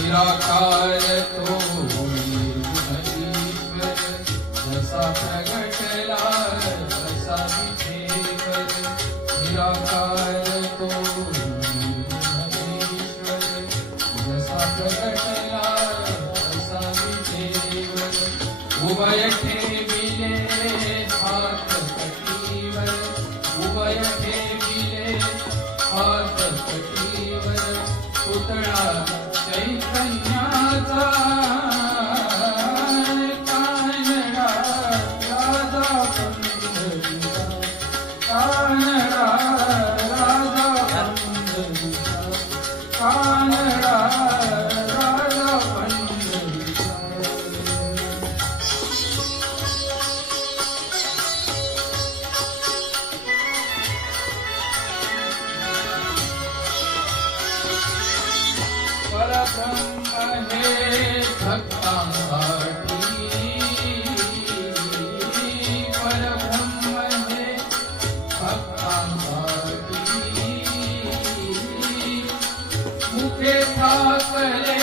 निराकार तो ईश्वर, जसा प्रगटला तसा विठेवर. निराकार तो ईश्वर, जसा प्रगटला तसा विठेवर. उभय ठेविले हात कटीवर, उभय ठेविले हात कटीवर. पुतळा चैतन्याचा कानडा राजा पंढरीचा, कानडा राजा पंढरीचा, कानडा राजा पंढरीचा. परब्रह्म हे भक्तांसाठी, परब्रह्म हे भक्तांसाठी. मुखे ठाकले